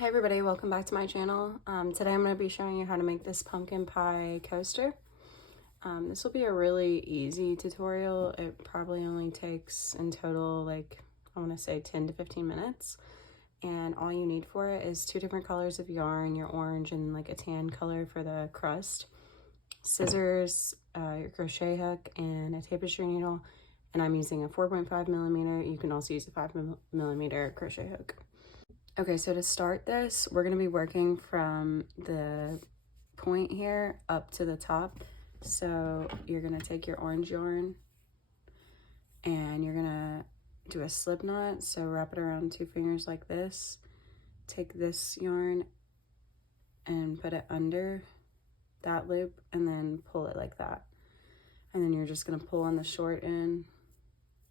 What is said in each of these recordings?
Hi everybody, welcome back to my channel. Today I'm going to be showing you how to make this pumpkin pie coaster. This will be a really easy tutorial. It probably only takes in total I want to say 10 to 15 minutes. And all you need for it is 2 different colors of yarn, your orange and like a tan color for the crust, scissors, your crochet hook, and a tapestry needle. And I'm using a 4.5 millimeter. You can also use a 5 millimeter crochet hook. Okay, so to start this, we're going to be working from the point here up to the top. So you're going to take your orange yarn and you're going to do a slip knot. So wrap it around 2 fingers like this. Take this yarn and put it under that loop and then pull it like that. And then you're just going to pull on the short end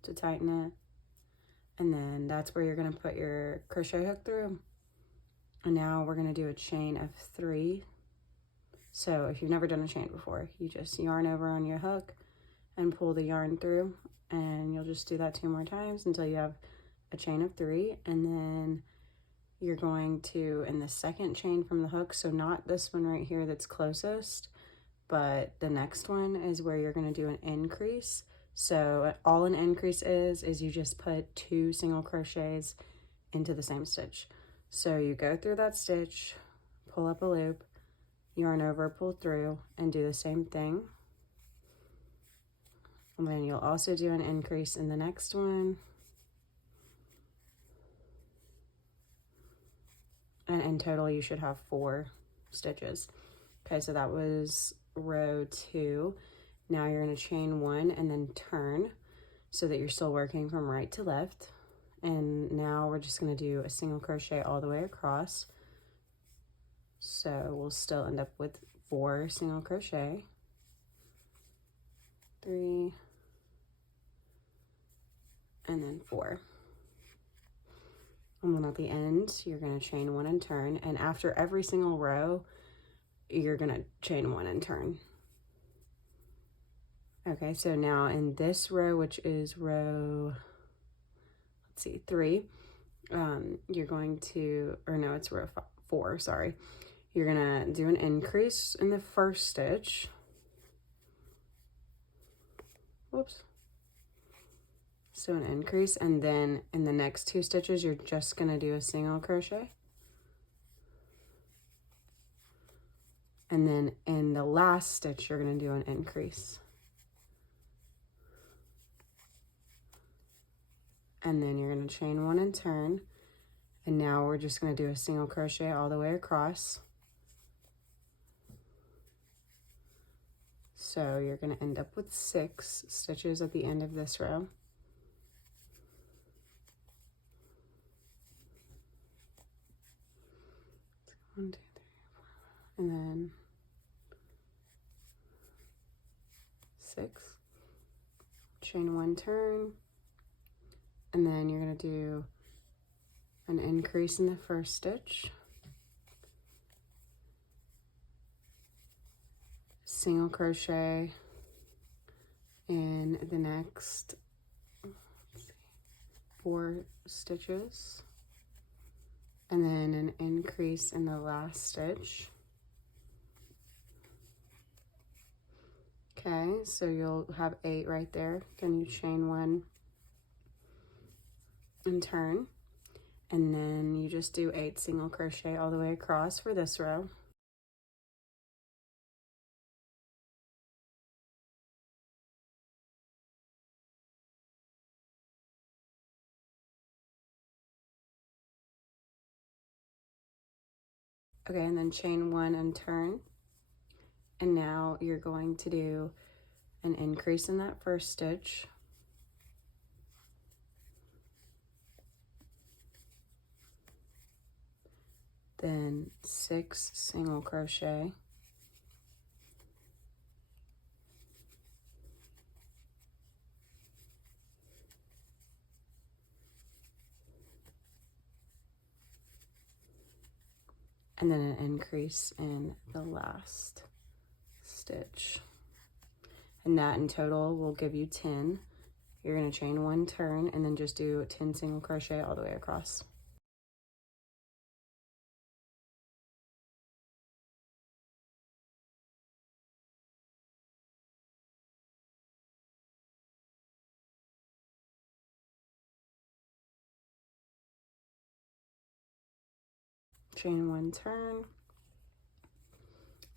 to tighten it. And then that's where you're going to put your crochet hook through. And now we're going to do a chain of 3. So if you've never done a chain before, you just yarn over on your hook and pull the yarn through. And you'll just do that 2 more times until you have a chain of 3. And then you're going to, in the second chain from the hook, so not this one right here that's closest, but the next one is where you're going to do an increase. So all an increase is you just put 2 single crochets into the same stitch. So you go through that stitch, pull up a loop, yarn over, pull through, and do the same thing. And then you'll also do an increase in the next one. And in total you should have 4 stitches. Okay, so that was row 2. Now you're going to chain 1 and then turn so that you're still working from right to left. And now we're just going to do a single crochet all the way across. So we'll still end up with 4 single crochet. 3 and then 4. And then at the end, you're going to chain 1 and turn. And after every single row, you're going to chain 1 and turn. Okay, so now in this row, which is row, let's see, 3, you're going to, or no, it's row 4, sorry. You're gonna do an increase in the first stitch. Whoops. So an increase, and then in the next 2 stitches, you're just gonna do a single crochet. And then in the last stitch, you're gonna do an increase. And then you're going to chain 1 and turn. And now we're just going to do a single crochet all the way across. So you're going to end up with 6 stitches at the end of this row. So 1, 2, 3, 4, and then 6. Chain 1, turn. And then you're going to do an increase in the first stitch, single crochet in the next 4 stitches, and then an increase in the last stitch. Okay, so you'll have 8 right there. Can you chain 1 and turn, and then you just do 8 single crochet all the way across for this row. Okay, and then chain 1 and turn, and now you're going to do an increase in that first stitch, then 6 single crochet, and then an increase in the last stitch. And that in total will give you 10. You're going to chain 1, turn, and then just do 10 single crochet all the way across. chain one turn.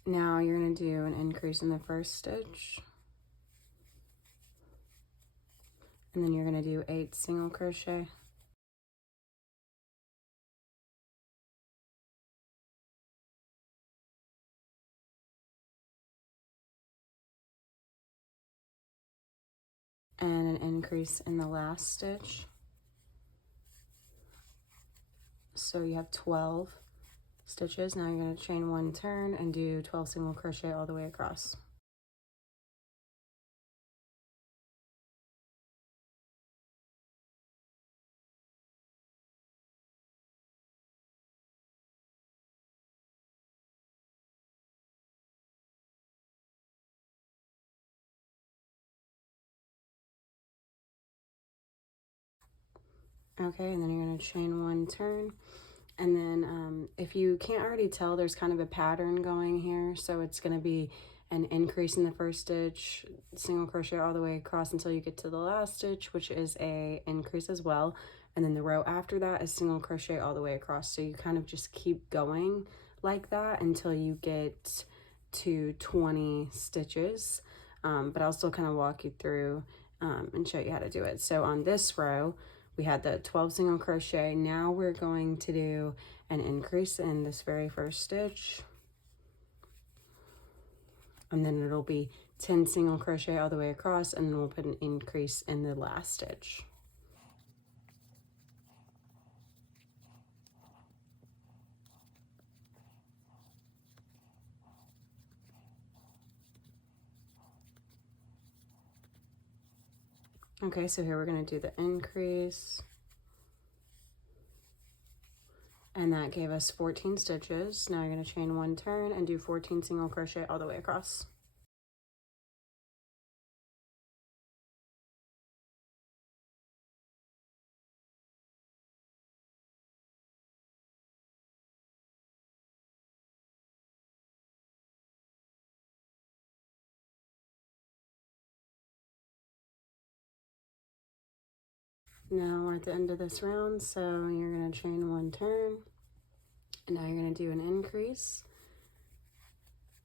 Now you're going to do an increase in the first stitch, and then you're going to do 8 single crochet, and an increase in the last stitch. So you have 12 stitches. Now you're going to chain one turn and do 12 single crochet all the way across. Okay, and then you're going to chain one turn. And then if you can't already tell, there's kind of a pattern going here. So it's going to be an increase in the first stitch, single crochet all the way across until you get to the last stitch, which is a increase as well. And then the row after that is single crochet all the way across. So you kind of just keep going like that until you get to 20 stitches. But I'll still kind of walk you through and show you how to do it. So on this row, we had the 12 single crochet. Now we're going to do an increase in this very first stitch. And then it'll be 10 single crochet all the way across, and then we'll put an increase in the last stitch. Okay, so here we're going to do the increase. And that gave us 14 stitches. Now you're going to chain one turn and do 14 single crochet all the way across. Now we're at the end of this round, so you're going to chain one turn, and now you're going to do an increase,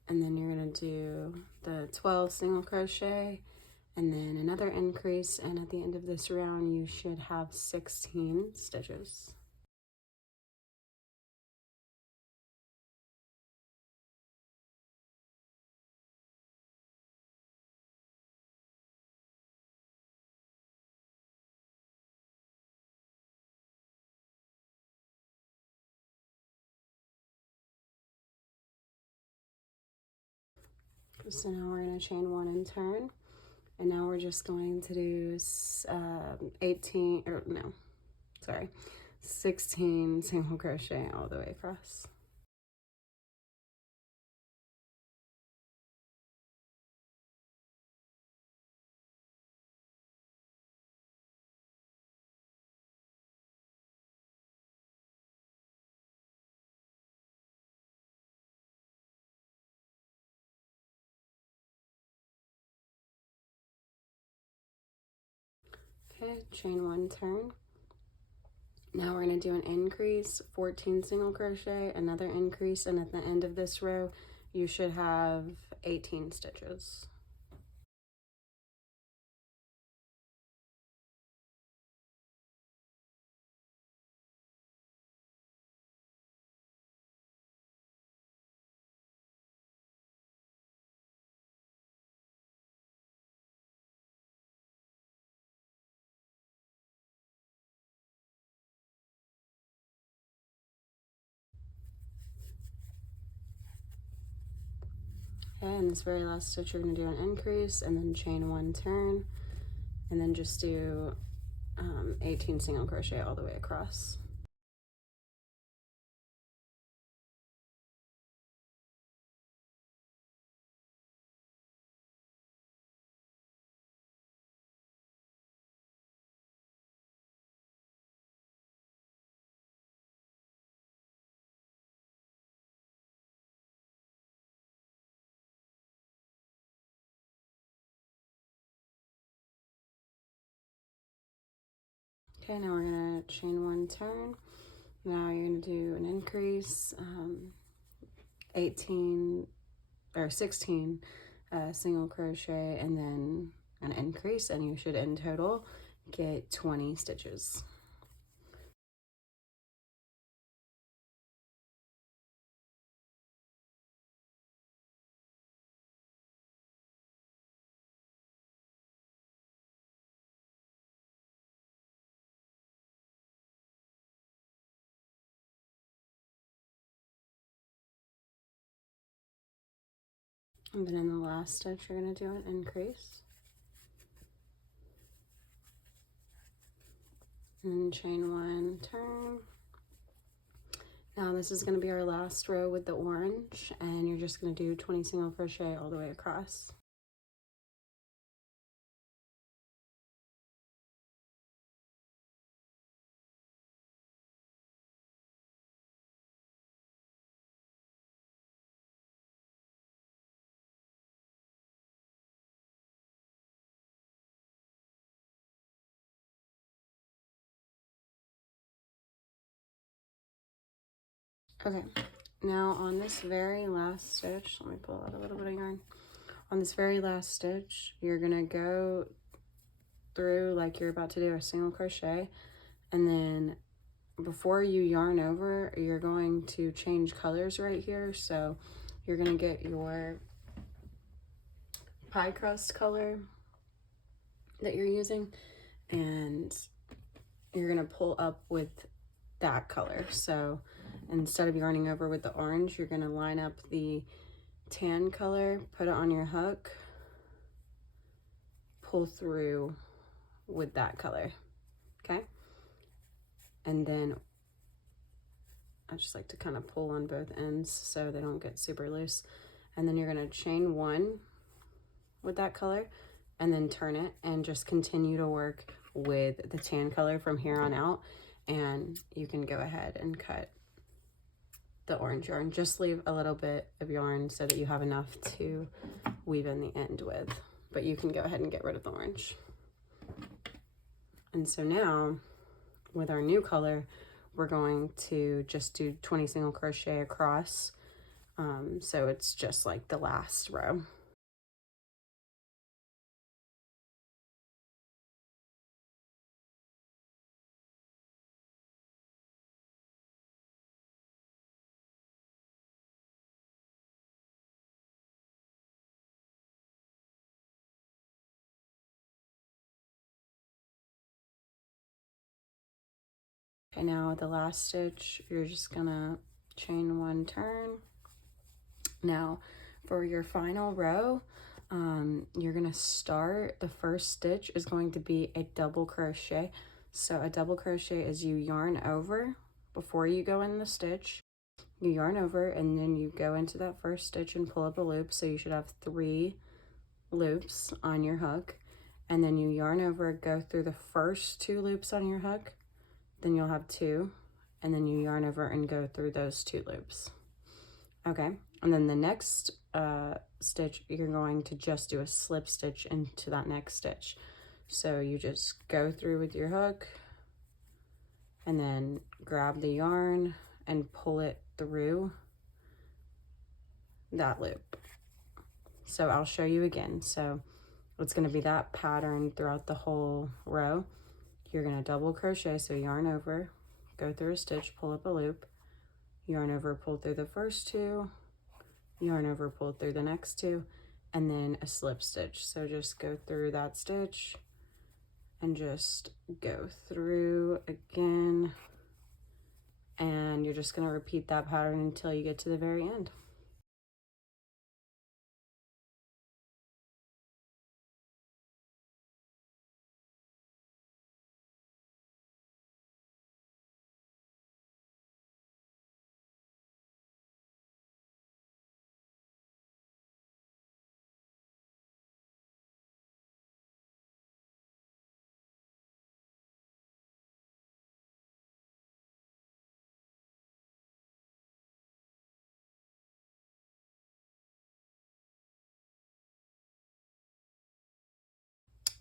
and then you're going to do the 12 single crochet, and then another increase, and at the end of this round you should have 16 stitches. So now we're going to chain one and turn, and now we're just going to do 16 single crochet all the way across. Okay, chain one turn. Now we're going to do an increase, 14 single crochet, another increase, and at the end of this row you should have 18 stitches. Okay, in this very last stitch you're going to do an increase and then chain one turn, and then just do 18 single crochet all the way across. Okay, now we're going to chain one turn. Now you're going to do an increase, 18 or 16 single crochet, and then an increase, and you should in total get 20 stitches. And then in the last stitch, you're going to do an increase. And chain one, turn. Now this is going to be our last row with the orange, and you're just going to do 20 single crochet all the way across. Okay, now on this very last stitch, let me pull out a little bit of yarn. On this very last stitch, you're gonna go through like you're about to do a single crochet, and then before you yarn over, you're going to change colors right here. So you're gonna get your pie crust color that you're using, and you're gonna pull up with that color. So instead of yarning over with the orange, you're gonna line up the tan color, put it on your hook, pull through with that color, okay? And then I just like to kind of pull on both ends so they don't get super loose. And then you're gonna chain one with that color, and then turn it, and just continue to work with the tan color from here on out. And you can go ahead and cut the orange yarn. Just leave a little bit of yarn so that you have enough to weave in the end with, but you can go ahead and get rid of the orange. And so now with our new color, we're going to just do 20 single crochet across, so it's just like the last row. Okay, now the last stitch, you're just gonna chain one, turn. Now for your final row, you're gonna start, the first stitch is going to be a double crochet. So a double crochet is you yarn over before you go in the stitch, you yarn over, and then you go into that first stitch and pull up a loop. So you should have 3 loops on your hook, and then you yarn over, go through the first 2 loops on your hook, then you'll have 2, and then you yarn over and go through those 2 loops. Okay, and then the next stitch, you're going to just do a slip stitch into that next stitch. So you just go through with your hook, and then grab the yarn and pull it through that loop. So I'll show you again. So it's going to be that pattern throughout the whole row. You're going to double crochet, so yarn over, go through a stitch, pull up a loop, yarn over, pull through the first 2, yarn over, pull through the next 2, and then a slip stitch. So just go through that stitch and just go through again, and you're just going to repeat that pattern until you get to the very end.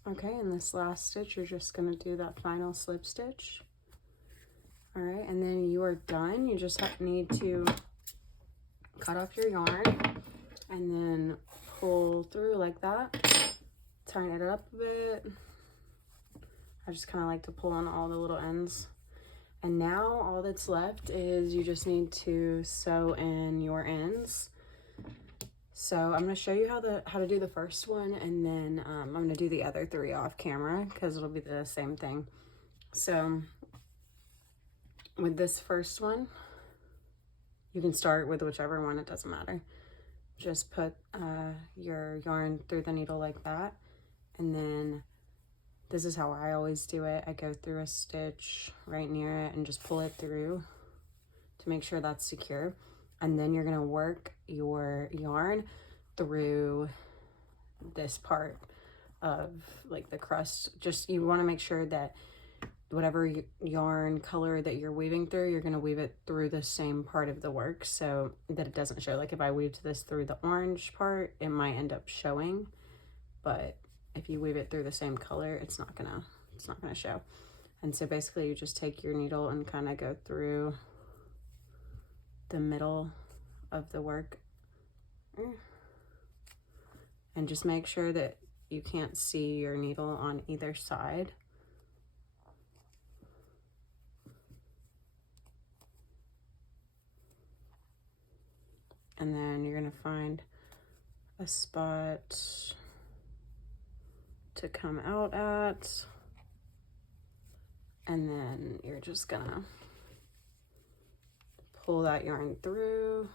Okay, in this last stitch, you're just going to do that final slip stitch. All right, and then you are done. You just need to cut off your yarn and then pull through like that. Tighten it up a bit. I just kind of like to pull on all the little ends. And now all that's left is you just need to sew in your ends. So I'm going to show you how to do the first one, and then I'm going to do the other 3 off camera because it'll be the same thing. So with this first one, you can start with whichever one, it doesn't matter. Just put your yarn through the needle like that, and then this is how I always do it. I go through a stitch right near it and just pull it through to make sure that's secure. And then you're gonna work your yarn through this part of like the crust. Just, you wanna make sure that whatever yarn color that you're weaving through, you're gonna weave it through the same part of the work so that it doesn't show. Like if I weaved this through the orange part, it might end up showing, but if you weave it through the same color, it's not gonna show. And so basically you just take your needle and kind of go through the middle of the work and just make sure that you can't see your needle on either side. And then you're gonna find a spot to come out at, and then you're just gonna pull that yarn through.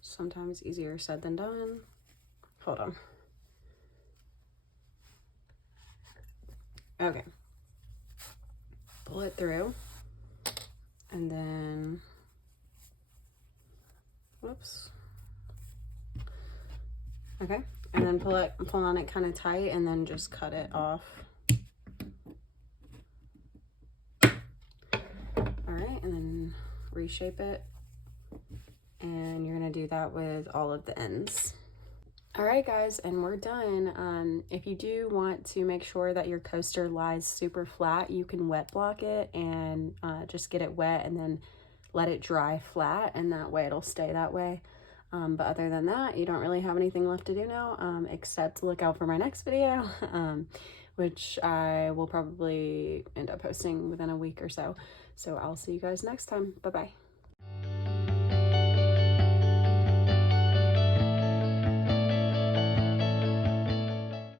Sometimes easier said than done. Hold on. Okay. Pull it through, and then, whoops. Okay, and then pull on it kind of tight, and then just cut it off. All right, and then reshape it, and you're gonna do that with all of the ends. All right, guys, and we're done. If you do want to make sure that your coaster lies super flat, you can wet block it and just get it wet and then let it dry flat, and that way it'll stay that way. But other than that, you don't really have anything left to do now, except look out for my next video, which I will probably end up posting within a week or so. So I'll see you guys next time. Bye-bye.